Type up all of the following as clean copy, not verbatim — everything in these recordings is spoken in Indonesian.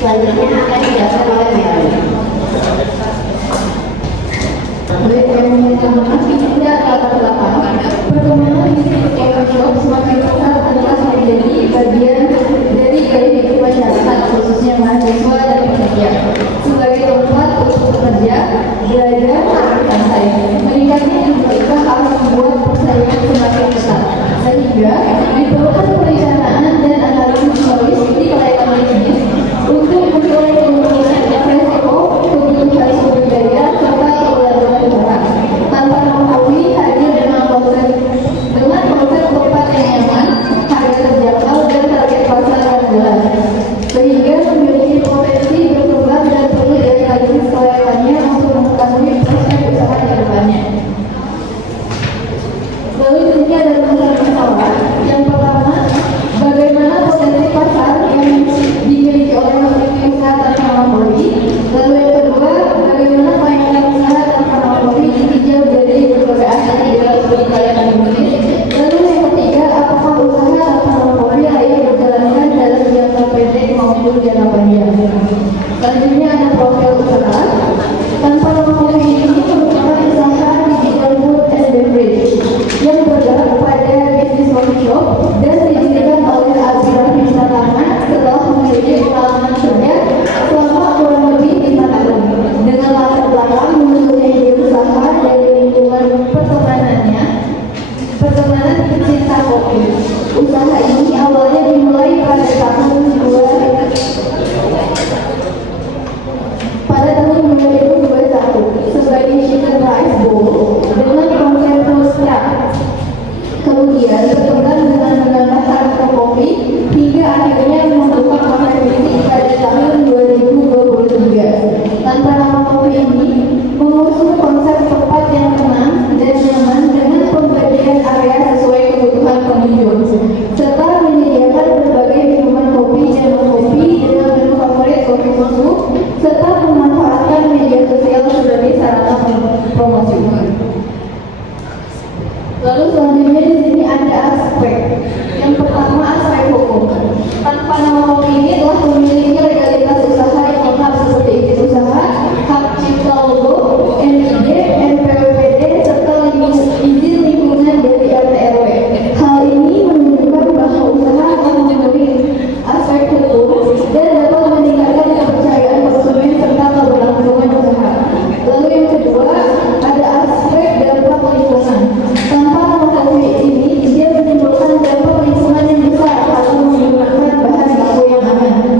Selanjutnya akan dijelaskan oleh Mary. Perkembangan bisnis e-commerce semakin pesat adalah menjadi bagian dari gaya hidup masyarakat, khususnya mahasiswa dan pekerja. Sebagai tempat untuk bekerja, belajar, dan santai, meningkatnya jumlah usaha akan membuat persaingan semakin ketat, sehingga diperlukan perencanaan dan analisis logis di kelayakan bisnis untuk memperoleh keuntungan, resiko, kebutuhan sumber daya, serta keberadaan negara. Tanpa mengetahui hadir dengan konsep tempat yang nyaman, harga terjangkau, dan target pasar yang jelas, sehingga memiliki potensi berkembang dan perlu dianalisis kelayakannya untuk mengetahui prospek usaha ke depannya. Lalu di sini ada masalah. Yang pertama, bagaimana potensi pasar yang dimiliki oleh pemilik usaha tanpa monopoli. Lalu yang kedua, bagaimana pelayanan usaha tanpa monopoli ditinjau dari berbagai aspek di dalam kelayakan bisnis. Lalu yang ketiga, apakah usaha tanpa monopoli layak dijalankan dalam jangka pendek maupun jangka panjang. Selanjutnya ada profil usaha. Tanpa monopoli ini merupakan usaha digital food and beverage yang bergerak pada bisnis coffee shop dan didirikan oleh Abi Rahim Salama setelah memiliki pengalaman kerja selama kurang lebih 5 tahun dengan latar belakang menyelesaikan usaha dari lingkungan pertemanan pecinta kopi. Usaha ini awalnya dimulai pada tahun 2021 sebagai chicken rice bowl dengan konsep roasted. Kemudian berkembang dengan menambah karakter kopi hingga akhirnya membuka konsep ini pada tahun 2023. Tanpa nama kopi ini mengusung konsep tempat yang tenang dan nyaman dengan pembagian area sesuai kebutuhan pengunjung, serta menyediakan berbagai minuman kopi dan kopi dengan menu favorit kopi susu, serta memanfaatkan media sosial sebagai sarana promosi. Lalu selanjutnya di sini ada aspek. Yang pertama aspek hukum. Tanpa nama kopi ini telah memiliki legalitas usaha yang lengkap seperti izin usaha, hak cipta logo, NID, NPWP, serta izin lingkungan dari RT RW. Hal ini menunjukkan bahwa usaha akan memenuhi aspek hukum dan dapat meningkatkan kepercayaan konsumen serta keberlangsungan usaha. Lalu yang kedua ada aspek dampak lingkungan. Tanpa kopi ini dia menimbulkan dampak lingkungan yang besar kalau menggunakan bahan baku yang aman.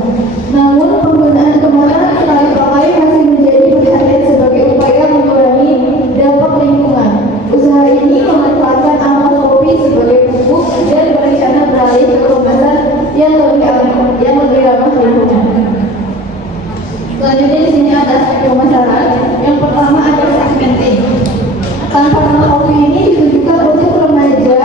Namun penggunaan kemasan sekali pakai masih menjadi perhatian sebagai upaya mengurangi dampak lingkungan. Usaha ini memanfaatkan ampas kopi sebagai pupuk dan berencana beralih ke kemasan yang lebih ramah lingkungan. Selanjutnya di sini ada aspek pemasaran. Yang pertama ada segmenting. Tanpa nama kopi ini ditujukan untuk remaja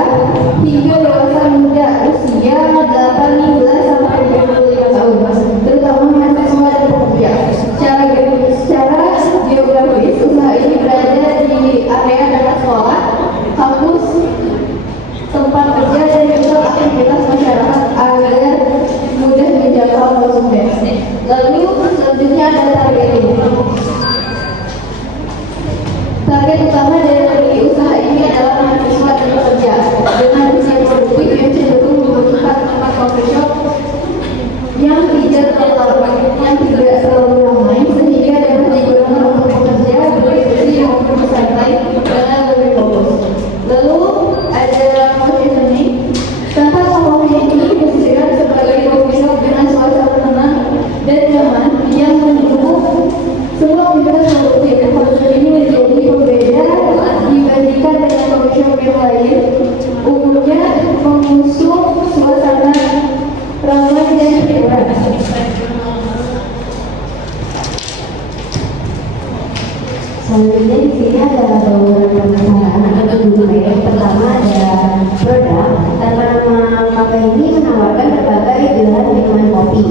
hingga dewasa muda usia 18 sampai 25 tahun, terutama mahasiswa dan pekerja. Secara geografis, usaha ini berada di area dekat sekolah, kampus, tempat kerja, dan juga aktivitas masyarakat agar mudah menjangkau konsumen. Lalu selanjutnya ada targeting. Target utama dari usaha ini adalah mahasiswa dan pekerja dengan usia produktif yang cenderung membutuhkan tempat coffee shop yang tidak terlalu ramai sehingga dapat digunakan untuk bekerja, berdiskusi maupun bersantai dengan lebih fokus. Lalu ada positioning. Tempat coffee ini disediakan sebagai coffee shop dengan suasana tenang dan nyaman yang mendukung semua aktivitas produktif. Konsep ini menjadi pembeda dibandingkan dengan coffee shop yang lain. Umumnya mengusung suasana ramai dan hiburan. Selanjutnya di sini adalah bauran pemasaran atau budaya. Pertama ada produk. Tanpa nama kafe ini menawarkan berbagai pilihan minuman kopi,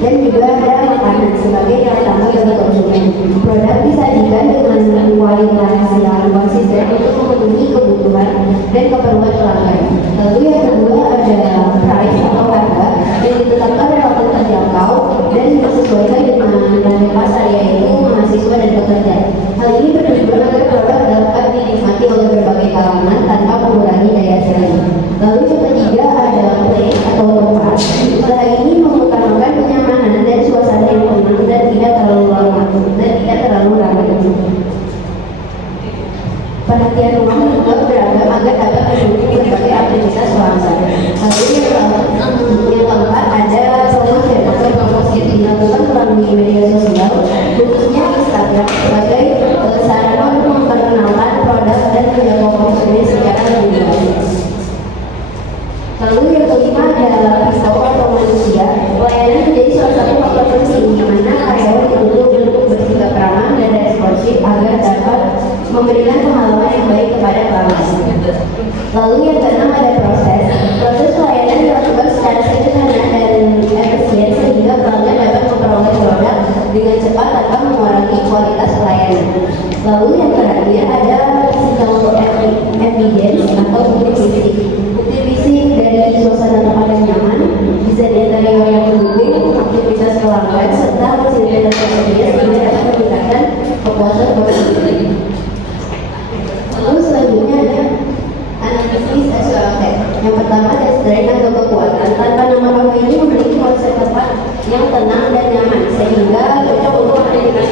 dan juga ada makanan sebagai yang utama bagi konsumen. Produk disajikan dengan kualitas yang konsisten untuk memenuhi kebutuhan dan keperluan pelanggan. Lalu yang kedua ada price atau harga yang ditetapkan relatif terjangkau dan disesuaikan dengan nilai pasar, yaitu mahasiswa dan pekerja. Hal ini bertujuan agar produk dapat dinikmati oleh berbagai kalangan tanpa mengurangi daya saing. Lalu yang ketiga ada place atau tempat. Usaha ini mengutamakan kenyamanan dan suasana yang tenang dan tidak terlalu ramai. Perhatian rumah juga beragam agar dapat mendukung berbagai aktivitas pelanggan. Lalu yang keempat ada promosi atau promosi yang dilakukan melalui media sosial, khususnya Instagram, sebagai sarana untuk memperkenalkan produk dan menjangkau konsumen secara lebih luas. Lalu yang kelima adalah pisau atau manusia. Pelayanan menjadi salah satu faktor penting di mana karyawan dituntut untuk bersikap ramah dan responsif agar dapat memberikan pengalaman yang baik kepada pelanggan. Lalu yang keenam ada proses. Proses pelayanan dilakukan secara sederhana dan efisien sehingga pelanggan dapat memperoleh produk dengan cepat tanpa mengurangi kualitas pelayanan. Lalu yang terakhir ada physical evidence atau bukti fisik. Bukti fisik dari suasana tempat yang nyaman, desain interior yang mendukung, aktivitas pelanggan, serta fasilitas tersedia sehingga dapat meningkatkan kepuasan konsumen. Lalu selanjutnya ada analisis SWOT. Yang pertama ada strength atau kekuatan. Tanpa nama kafe ini memiliki konsep tempat yang tenang dan nyaman sehingga cocok untuk aktivitas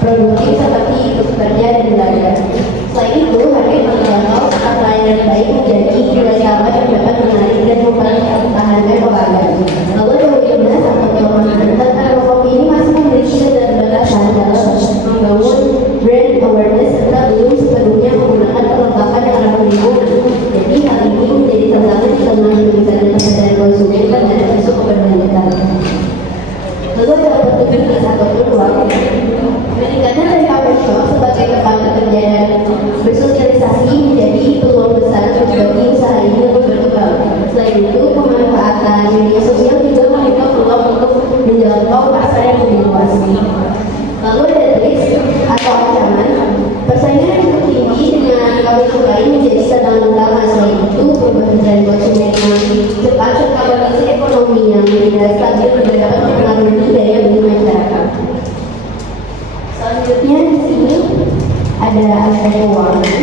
produktif seperti bekerja dan belajar. Selain itu, harga yang terjangkau serta pelayanan baik menjadi nilai tambah yang dapat menarik dan mempertahankan pelanggan. Lalu ada weakness atau kelemahan. Tanpa nama kopi ini masih memiliki keterbatasan dalam membangun brand awareness serta belum sepenuhnya menggunakan perlengkapan yang ramah lingkungan. Jadi hal ini menjadi tantangan di tengah peningkatan kesadaran konsumen dan isu keberlanjutan. Lalu ada opportunities atau peluang. Meningkatkan dari cafe shop sebagai tempat bekerja dan bersosialisasi menjadi peluang besar bagi usaha ini untuk berkembang. Selain itu, pemanfaatan media sosial juga membuka peluang untuk menjangkau pasar yang lebih luas. Lalu ada risk atau ancaman. Persaingan yang cukup tinggi dengan kafe lain menjadi tantangan utama. Selain itu, perubahan tren konsumen yang cepat serta kondisi ekonomi yang tidak stabil juga dapat mempengaruhi daya beli masyarakat. Selanjutnya di sini ada aspek keuangan.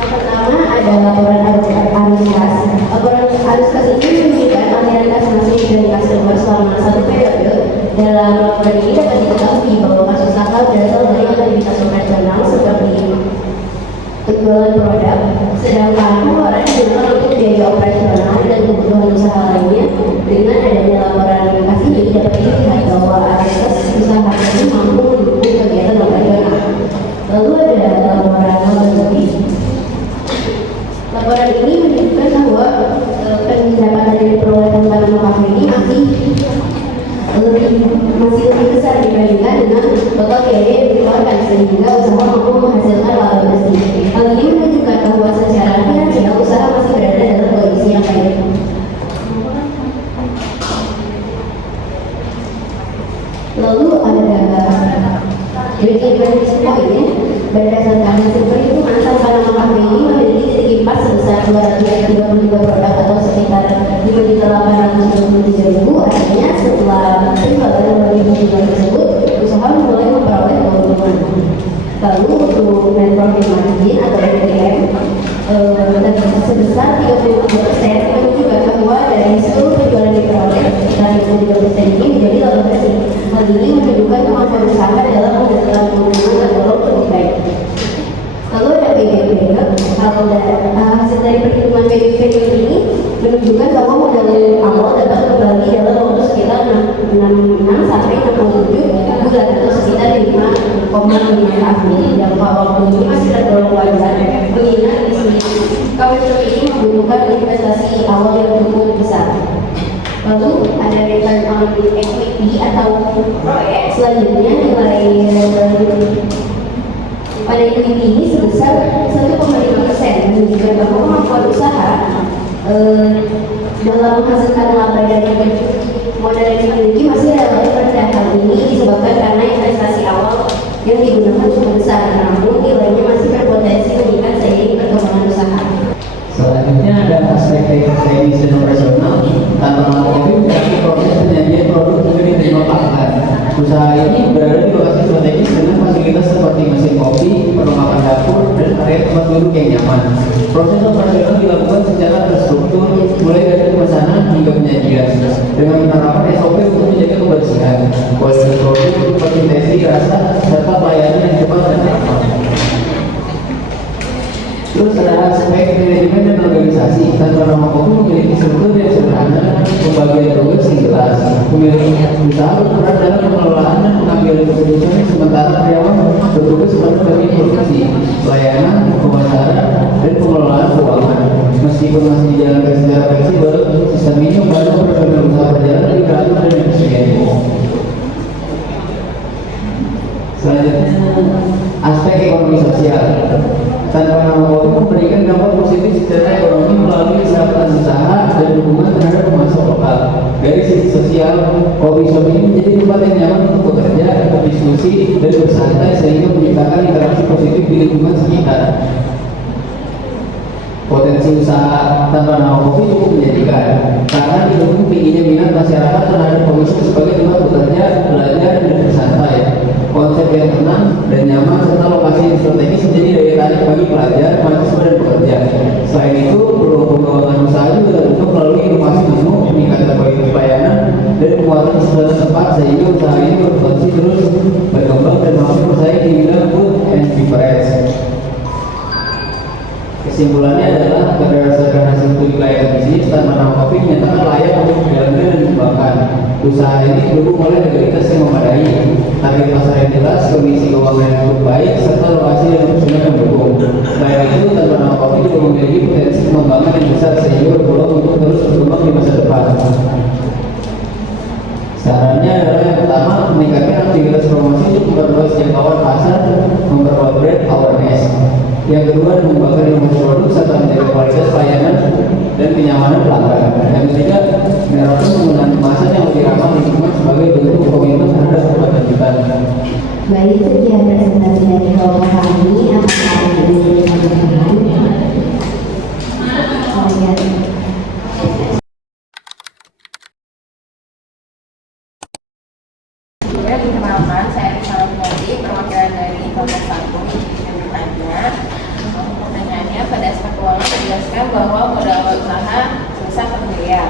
Yang pertama ada laporan arus kas. Laporan arus kas ini menunjukkan aliran kas masuk dari customer selama satu periode. Dalam laporan ini dapat diketahui bahwa kas usaha berasal dari aktivitas operasional seperti penjualan produk, sedangkan pengeluaran digunakan untuk biaya operasional dan kebutuhan usaha lainnya. Dengan adanya laporan kas ini dapat dilihat bahwa aktivitas usaha ini mampu mendukung kegiatan operasional. Lalu ada laporan laba bersih. Laporan ini menunjukkan bahwa pendapatan dari perolehan tanah kafe ini masih lebih besar dibandingkan dengan total biaya yang dikeluarkan sehingga usaha mampu menghasilkan laba bersih. Hal ini menunjukkan bahwa secara finansial usaha masih berada dalam kondisi yang baik. Lalu ada break-even poinnya. Berdasarkan hasil perhitungan, tanpa nama kafe ini memiliki titik impas sebesar 233 produk atau sekitar 5.823.000. Artinya setelah penjualan bagi jumlah tersebut, usaha mulai memperoleh keuntungan. Lalu untuk net profit margin atau NPM sebesar 32%, menunjukkan bahwa dari seluruh penjualan diperoleh sekitar 23% ini menjadi laba bersih. Hal ini menunjukkan kemampuan usaha dalam menghasilkan keuntungan atau cukup baik. Lalu ada PBB. Hasil dari perhitungan PBB ini menunjukkan bahwa modal awal dapat kembali dalam waktu sekitar 66 sampai 67 bulan atau sekitar 5,5 tahun. Jangka waktu ini masih tergolong wajar mengingat di sini kafe ini membutuhkan investasi awal yang cukup besar. Lalu ada return on equity atau proyek. Selanjutnya nilai pada equity ini sebesar 1,5 menunjukkan bahwa kemampuan usaha dalam menghasilkan laba dari modal yang dimiliki masih relatif rendah. Hal ini disebabkan karena investasi awal yang digunakan cukup besar, namun nilainya masih berpotensi meningkat seiring perkembangan usaha. Selanjutnya ada aspek teknis dan operasional. Tanpa kopi berarti proses penyajian produk juga diterima pelanggan. Usaha ini berada di lokasi strategis dengan fasilitas seperti mesin kopi, perlengkapan dapur, dan area tempat duduk yang nyaman. Proses operasional dilakukan secara terstruktur, mulai dari pemesanan hingga penyajian, dengan penerapan SOP untuk menjaga kebersihan, kualitas produk, konsistensi rasa, serta pelayanan yang cepat dan aman. Terus ada aspek manajemen dan organisasi. Tanpa nama kopi memiliki struktur yang sederhana, pembagian tugas yang jelas, memiliki usaha berperan dalam pengelolaan dan pengambilan keputusan, sementara karyawan bertugas pada bagian produksi, pelayanan, pemasaran, dan pengelolaan keuangan. Meskipun masih dijalankan secara fleksibel, sistem ini membantu operasional usaha berjalan lebih teratur dan efisien. Selanjutnya, aspek ekonomi sosial. Tanpa nama kopi memberikan dampak positif secara ekonomi melalui kesehatan usaha dan dukungan terhadap pemasok lokal. Dari sisi sosial, kopi shop ini menjadi tempat yang nyaman untuk bekerja, berdiskusi, dan bersantai sehingga menciptakan interaksi positif di lingkungan sekitar. Potensi usaha tanpa nama kopi cukup menjanjikan karena didukung tingginya minat masyarakat terhadap kopi shop sebagai tempat bekerja, belajar, dan bersantai. Konsep yang tenang dan nyaman serta lokasi yang strategis menjadi daya tarik bagi pelajar, mahasiswa, dan pekerja. Selain itu, peluang pengembangan usaha juga terbentuk melalui inovasi menu, peningkatan kualitas pelayanan, dan penguatan kesadaran tempat sehingga usaha ini berpotensi terus berkembang dan mampu bersaing di bidang food and beverage. Kesimpulannya adalah berdasarkan hasil studi pelayanan bisnis, tanpa nama kopi menyatakan layak untuk dijalankan dan dikembangkan. Usaha ini didukung oleh legalitas yang memadai, target pasar yang jelas, kondisi keuangan yang cukup baik, serta lokasi dan personel yang mendukung. Selain itu, tanpa nama kopi juga memiliki potensi pengembangan yang besar sehingga berpeluang untuk terus berkembang di masa depan. Sarannya adalah yang pertama, meningkatkan aktivitas promosi untuk memperluas jangkauan pasar, memperkuat brand awareness. Yang kedua, mengembangkan inovasi produk serta menjaga kualitas pelayanan dan kenyamanan pelanggan. Yang ketiga, menerapkan penggunaan kemasan yang lebih ramah lingkungan sebagai bentuk komitmen terhadap keberlanjutan. Baik, sekian presentasi dari kelompok kami. Apakah ada yang ingin disampaikan? Perkenalkan, saya Rizal Modi, perwakilan dari kelompok 1 yang bertanya. Pertanyaannya, pada aspek keuangan menjelaskan bahwa modal awal usaha sebesar 1 miliar.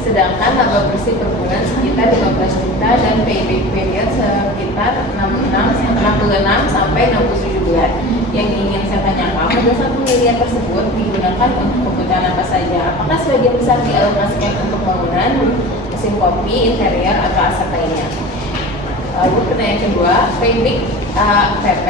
Sedangkan laba bersih per bulan sekitar 15 juta dan payback period sekitar 66 sampai 67 bulan. Yang ingin saya tanyakan, modal 1 miliar tersebut digunakan untuk kebutuhan apa saja? Apakah sebagian besar dialokasikan untuk bangunan, mesin kopi, interior, atau aset lainnya? Lalu pertanyaan kedua, payback PP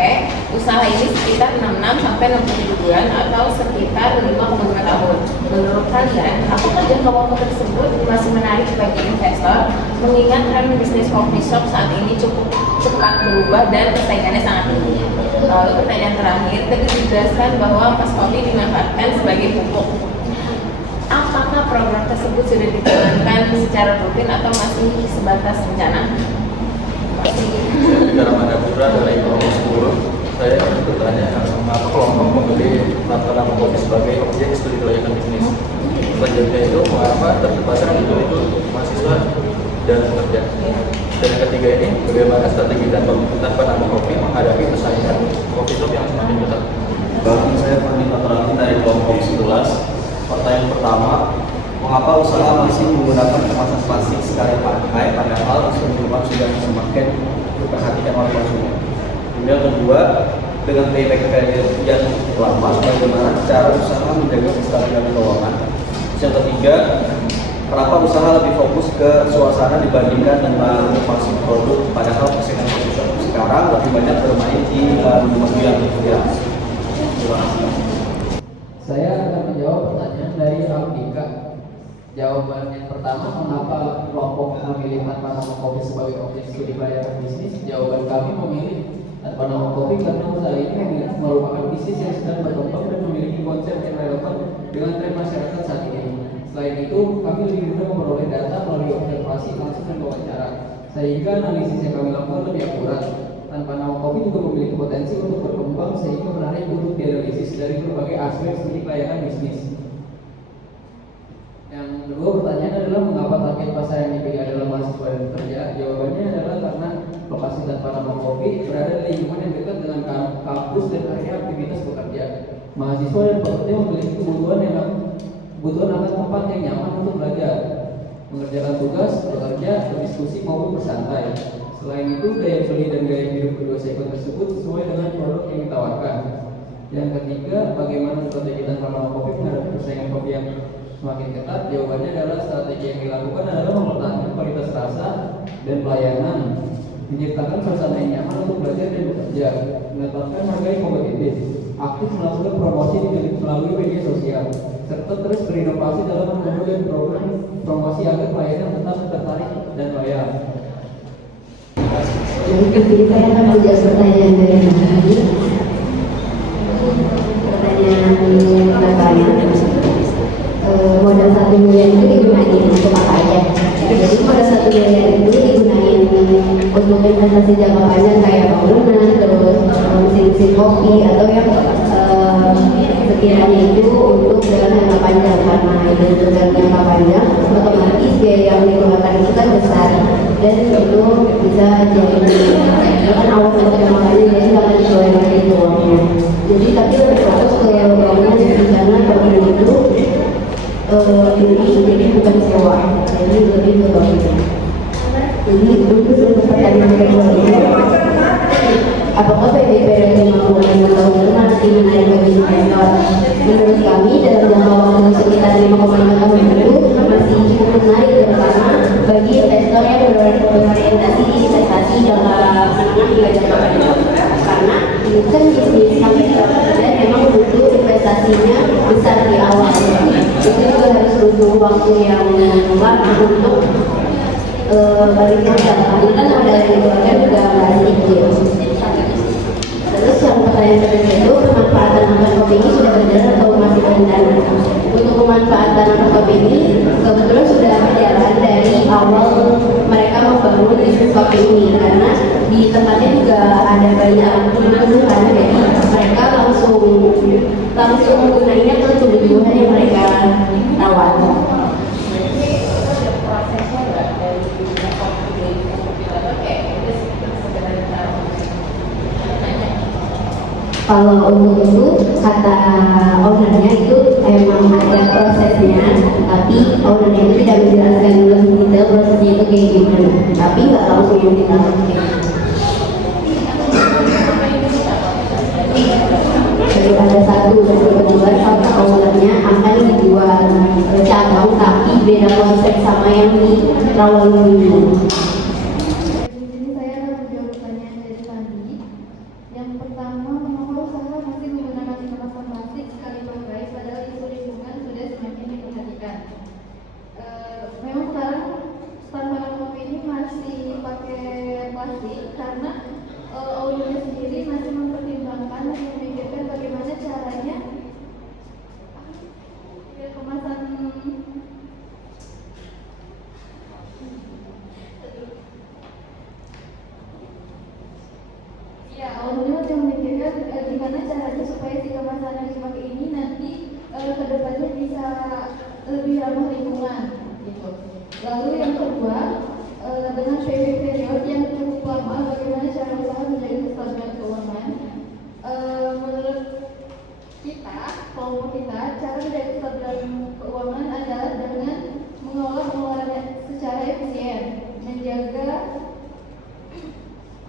usaha ini sekitar 66 sampai 67 bulan atau sekitar 5,5 tahun. Menurut kalian, apakah jangka waktu tersebut masih menarik bagi investor mengingat tren bisnis coffee shop saat ini cukup cepat berubah dan persaingannya sangat tinggi? Lalu pertanyaan terakhir, tadi dijelaskan bahwa ampas kopi dimanfaatkan sebagai pupuk. Apakah program tersebut sudah dijalankan secara rutin atau masih sebatas rencana? Saya Bidara Madapura dari kelompok 10. Saya ingin bertanya, mengapa kelompok memilih tanpa nama kopi sebagai objek studi pelayanan bisnis? Selanjutnya itu, mengapa tersebarkan itu mahasiswa dan pekerja? Dan yang ketiga ini, bagaimana strategi tanpa nama kopi menghadapi persaingan kopi shop yang semakin ketat? Saya Fahmi Patrani dari kelompok 11. Pertanyaan pertama, mengapa usaha masih menggunakan kemasan plastik sekali pakai padahal lingkungan sudah semakin diperhatikan oleh konsumen? Kemudian yang kedua, dengan payback period yang lama, bagaimana cara usaha menjaga kestabilan keuangan? Yang ketiga, kenapa usaha lebih fokus ke suasana dibandingkan dengan inovasi produk padahal persaingan khusus sekarang lebih banyak bermain di lingkungan yang terlihat? Terima kasih. Saya akan menjawab pertanyaan dari Alvika. Jawaban yang pertama, mengapa kelompok memilih tanpa nama kopi sebagai objek studi pelayanan bisnis? Jawaban kami memilih tanpa nama kopi karena usaha ini merupakan bisnis yang sedang berkembang dan memiliki Selain itu, kami lebih mudah memperoleh data melalui observasi langsung dan wawancara, sehingga analisis yang kami lakukan lebih akurat. Tanpa Nama Kopi juga memiliki potensi untuk berkembang sehingga menarik untuk dianalisis dari berbagai aspek seperti pelayanan bisnis. Yang kedua pertanyaan adalah mengapa target pasar yang dipilih adalah mahasiswa dan pekerja? Jawabannya adalah karena lokasi Tanpa Nama Kopi berada di lingkungan yang dekat dengan kampus dan area aktivitas bekerja. Mahasiswa dan pekerja memiliki kebutuhan akan tempat yang nyaman untuk belajar, mengerjakan tugas, bekerja, berdiskusi maupun bersantai. Selain itu, daya beli dan gaya hidup kedua sektor tersebut sesuai dengan produk yang ditawarkan. Yang ketiga, bagaimana strategi Tanpa Nama Kopi menghadapi persaingan kopi yang semakin ketat? Jawabannya adalah strategi yang dilakukan adalah mempertahankan kualitas rasa dan pelayanan, menciptakan suasana yang nyaman untuk belajar dan bekerja, menetapkan harga yang kompetitif, aktif melakukan promosi melalui media sosial, serta terus berinovasi dalam mengembangkan program promosi agar pelayanan tetap tertarik dan loyal. Jadi saya akan menjawab pertanyaan dari tadi. Pertanyaan pertama, modal 1 miliar itu digunakan untuk apa aja? Jadi modal 1 miliar itu digunakan untuk investasi jangka panjang kayak bangunan, terus mesin kopi, atau yang sekiranya itu untuk dalam jangka panjang, karena itu dalam jangka panjang otomatis biaya yang dikeluarkan itu kan besar dan itu bisa jadi kan awal untuk jangka panjang, jadi nggak akan dikeluarkan itu uangnya. Jadi tapi lebih fokus ke bangunan di sana, bangunan itu jadi bukan sewa, jadi lebih ke bangunan. Jadi untuk pertanyaan kedua ini, apakah PDP yang 55 tahun itu masih menarik bagi investor? Menurut kami dalam jangka waktu sekitar 5,5 tahun itu masih cukup menarik, terutama bagi investor yang berorientasi di investasi jangka menengah hingga jangka panjang. Karena ini kan bisnis sampai dan memang butuh investasinya besar di awal. Itu juga harus butuh waktu yang lama untuk balik modal. Karena kan modal yang dikeluarkan juga nggak sedikit. Terus yang pertanyaan kedua itu, pemanfaatan angkat kopi ini sudah berjalan atau masih berjalan? Untuk pemanfaatan angkat kopi ini kebetulan sudah berjalan dari awal mereka membangun bisnis kopi ini, karena di tempatnya juga ada banyak kebutuhan, jadi mereka langsung menggunakannya ke kebutuhan yang mereka tawar. Kalau untuk itu kata ownernya itu emang ada prosesnya, tapi ownernya itu tidak menjelaskan lebih detail prosesnya itu kayak gimana. Tapi nggak langsung yang kita lakukan. Jadi ada satu dan kedua sama ownernya akan dijual cabang tapi beda konsep sama yang di Rawalumbu. Gimana caranya supaya si kemasan yang dipakai ini nanti kedepannya bisa lebih ramah lingkungan gitu. Lalu yang kedua, dengan payback period yang cukup lama, bagaimana cara usaha menjaga kestabilan keuangan? Menurut kita, kelompok kita, cara menjaga kestabilan keuangan adalah dengan mengelola pengeluaran secara efisien, menjaga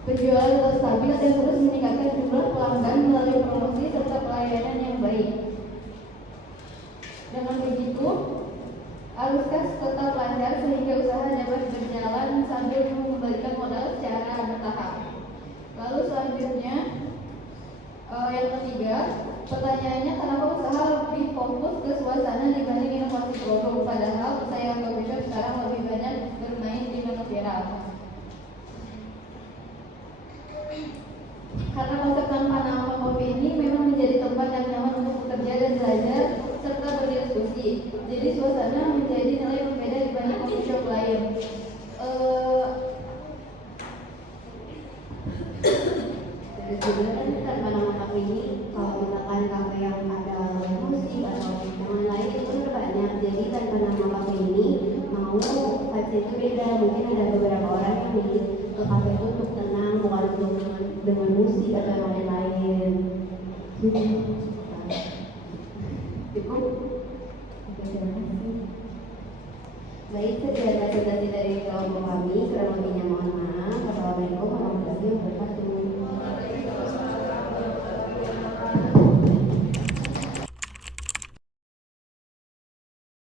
penjualan tetap stabil dan terus meningkatkan jumlah pelanggan melalui promosi serta pelayanan yang baik. Dengan begitu, arus kas tetap lancar sehingga usaha dapat berjalan sambil mengembalikan modal secara bertahap. Lalu selanjutnya, yang ketiga, pertanyaannya kenapa usaha lebih fokus ke suasana dibanding inovasi produk, padahal usaha coffee shop sekarang lebih banyak bermain di menu viral. Karena konsep Tanpa Nama Kopi ini memang menjadi tempat yang nyaman untuk bekerja dan belajar serta berdiskusi. Jadi suasana menjadi nama kafe ini mau vibes itu beda. Mungkin ada beberapa orang yang milih ke kafe itu untuk tenang, bukan untuk dengan musik atau yang lain-lain. Cukup? Oke, terima kasih. Baik, sekian presentasi dari kelompok kami. Kurang lebihnya mohon maaf.